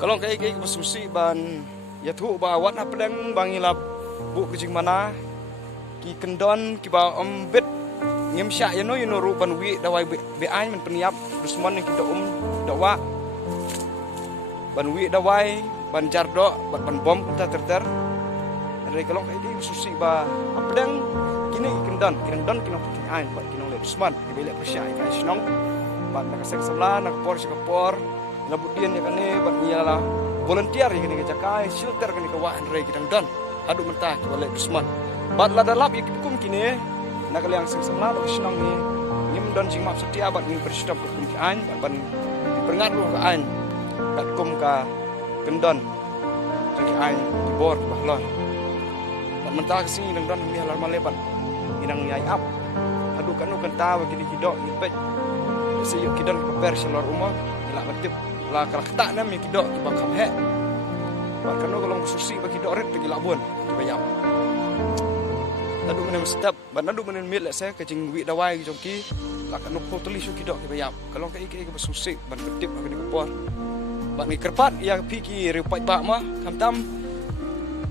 Kalau kayak susi ban ya thu ba wat na pedang bangilap bu kejing mana ki kendon ki ba ombet ngem sya ya no ru ban wi dawai be ai men peniap dusman ki da dawa ban wi dawai ban jardo ban bom kita terter dari kalau kayak susi ba pedang kini kendon kino putih ai ban kino le dusman ki be le persya ka snong ban nak sek sebelah nak por sekapor labudian ya kane ban ialah volunteer ya kane jakai shelter kane kawan re kidang dan adu mentah ki balik dusman bat la dalap ya kikum kini nak yang sek sebelah ba snong ni ngim don sing map setia bat ngim berstop ke kum an ban berngat lu ka an kat kum ka kendon ki an di bor bahlon bat mentah sing dang don mi halal malebat inang yai up adu kanu kenta ba kini kidok ipet si yuk kidon keper selor rumah ilak batip la kala ketak nam yang kidok ki bakam he ba kanu kalau susi ba kidok ret ki labon ki bayam adu menem step ban adu menem mil saya kecing wi dawai ki jongki la kanu potoli su kidok ki bayam kalau kai ki susi ban ketip ba ki kopor ba ni kerpat ya pi ki repat ba mah kamtam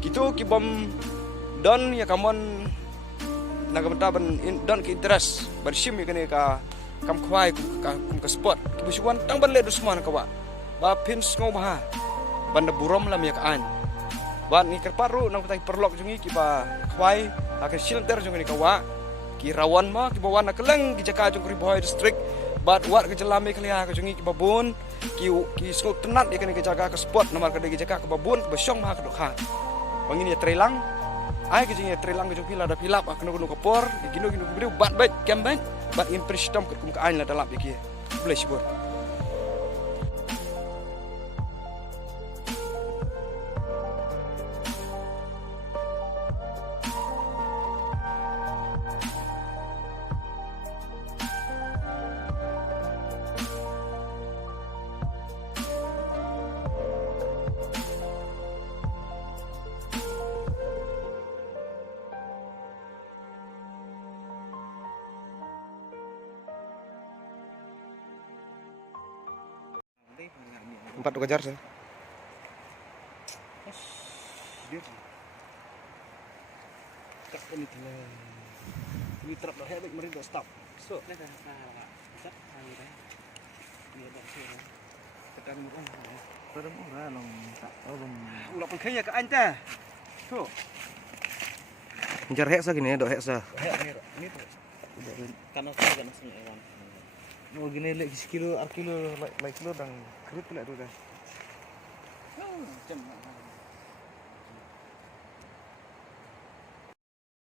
gitu ki bom don ya kamon nagamta ban don ki interest ban sim ya kene ka kam khwai kum ka sport ki busuan tang ban le dusman ka wa ba pins ngau baha ban da burom lam ya ka an ban ni kerparu nang tai perlok jungi ki ba khwai akan shelter jungi ka wa ki rawan ma ki bawan keleng ki jaka jung riboy district bat wat ke jelame klia ka jungi ki babun ki skol tenat ya kan ki jaka ka sport nomor ka ki jaka ka babun ka basyong ma ka dokha bangin ya trelang ai ke jinge trelang ke jung pila da pilap akno kuno kapor ki gino gede bat bat kemban bat imprestom ke kum ka an la dalap ki bless bor empat tu kejar sih. Dia. Tak ini tu. Ini trap dah hebat mari dah stop. So, dah stop hari dah. Dia dah sini. Tekan murah. Tekan murah long tak tahu belum. Ulah pengkaya ke anta. Tu. Njar heksa gini, dok heksa. Ini tu. Kanos ni ewan. Oh gini lek sekilo, arkilo, like kilo dan kerut pula tu dah. Oh, macam